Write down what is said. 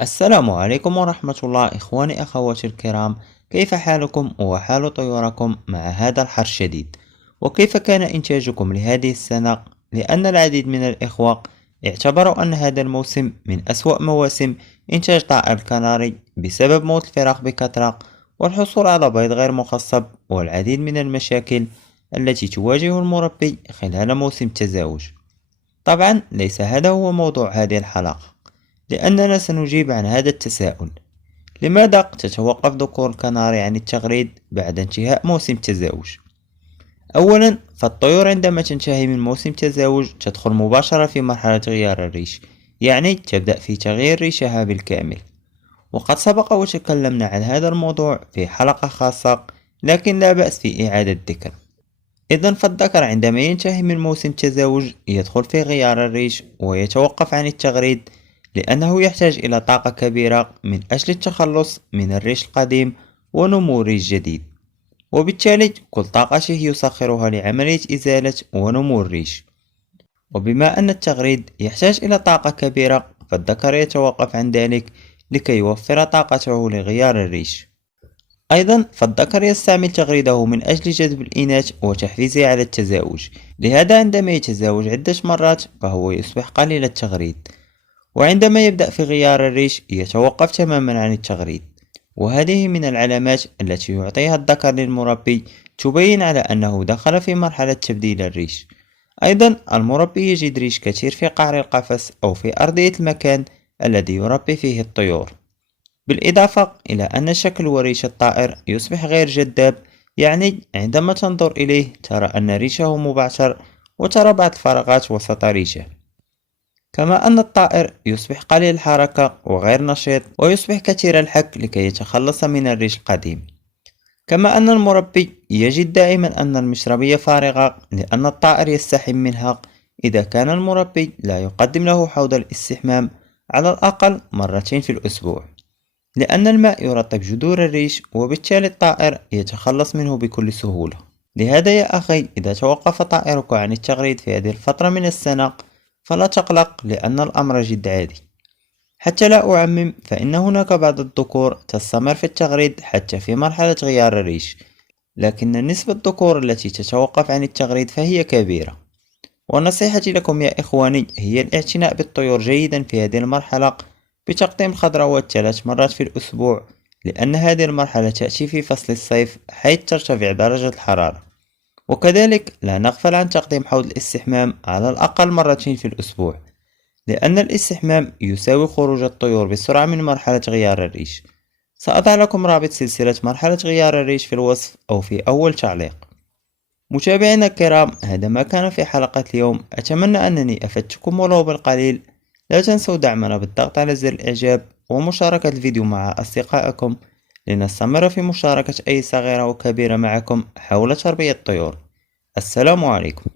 السلام عليكم ورحمة الله إخواني أخواتي الكرام. كيف حالكم وحال طيوركم مع هذا الحر الشديد؟ وكيف كان إنتاجكم لهذه السنة؟ لأن العديد من الإخوة اعتبروا أن هذا الموسم من أسوأ مواسم إنتاج طائر الكناري بسبب موت الفراخ بكثرة والحصول على بيض غير مخصب والعديد من المشاكل التي تواجه المربي خلال موسم التزاوج. طبعا ليس هذا هو موضوع هذه الحلقة، لأننا سنجيب عن هذا التساؤل: لماذا تتوقف ذكور الكناري عن التغريد بعد انتهاء موسم التزاوج؟ أولا، فالطيور عندما تنتهي من موسم التزاوج تدخل مباشرة في مرحلة غيار الريش، يعني تبدأ في تغيير ريشها بالكامل. وقد سبق وتكلمنا عن هذا الموضوع في حلقة خاصة، لكن لا بأس في إعادة الذكر. إذن فالذكر عندما ينتهي من موسم التزاوج يدخل في غيار الريش ويتوقف عن التغريد، لأنه يحتاج إلى طاقة كبيرة من أجل التخلص من الريش القديم ونمو ريش جديد، وبالتالي كل طاقته يسخرها لعملية إزالة ونمو الريش. وبما أن التغريد يحتاج إلى طاقة كبيرة، فالذكر يتوقف عن ذلك لكي يوفر طاقته لغيار الريش. أيضا فالذكر يستعمل تغريده من أجل جذب الإناث وتحفيزها على التزاوج، لهذا عندما يتزاوج عدة مرات فهو يصبح قليل التغريد، وعندما يبدأ في غيار الريش يتوقف تماما عن التغريد. وهذه من العلامات التي يعطيها الذكر للمربي تبين على أنه دخل في مرحلة تبديل الريش. أيضا المربي يجد ريش كثير في قعر القفص أو في أرضية المكان الذي يربي فيه الطيور، بالإضافة إلى أن شكل وريش الطائر يصبح غير جذاب، يعني عندما تنظر إليه ترى أن ريشه مبعثر وترى بعض الفراغات وسط ريشه. كما أن الطائر يصبح قليل الحركة وغير نشيط ويصبح كثير الحك لكي يتخلص من الريش القديم. كما أن المربي يجد دائما أن المشربية فارغة، لأن الطائر يستحم منها إذا كان المربي لا يقدم له حوض الاستحمام على الأقل مرتين في الأسبوع، لأن الماء يرطب جذور الريش وبالتالي الطائر يتخلص منه بكل سهولة. لهذا يا أخي، إذا توقف طائرك عن التغريد في هذه الفترة من السنة فلا تقلق، لأن الأمر جد عادي. حتى لا أعمم، فإن هناك بعض الذكور تستمر في التغريد حتى في مرحلة غيار الريش، لكن نسبة الذكور التي تتوقف عن التغريد فهي كبيرة. ونصيحتي لكم يا إخواني هي الاعتناء بالطيور جيدا في هذه المرحلة بتقديم الخضروات 3 مرات في الأسبوع، لأن هذه المرحلة تأتي في فصل الصيف حيث ترتفع درجة الحرارة. وكذلك لا نغفل عن تقديم حوض الاستحمام على الأقل مرتين في الأسبوع، لأن الاستحمام يساوي خروج الطيور بسرعة من مرحلة غيار الريش. سأضع لكم رابط سلسلة مرحلة غيار الريش في الوصف أو في أول تعليق. متابعينا الكرام، هذا ما كان في حلقة اليوم، أتمنى أنني أفدتكم ولو بالقليل. لا تنسوا دعمنا بالضغط على زر الإعجاب ومشاركة الفيديو مع أصدقائكم لنستمر في مشاركة أي صغيرة وكبيرة معكم حول تربية الطيور. السلام عليكم.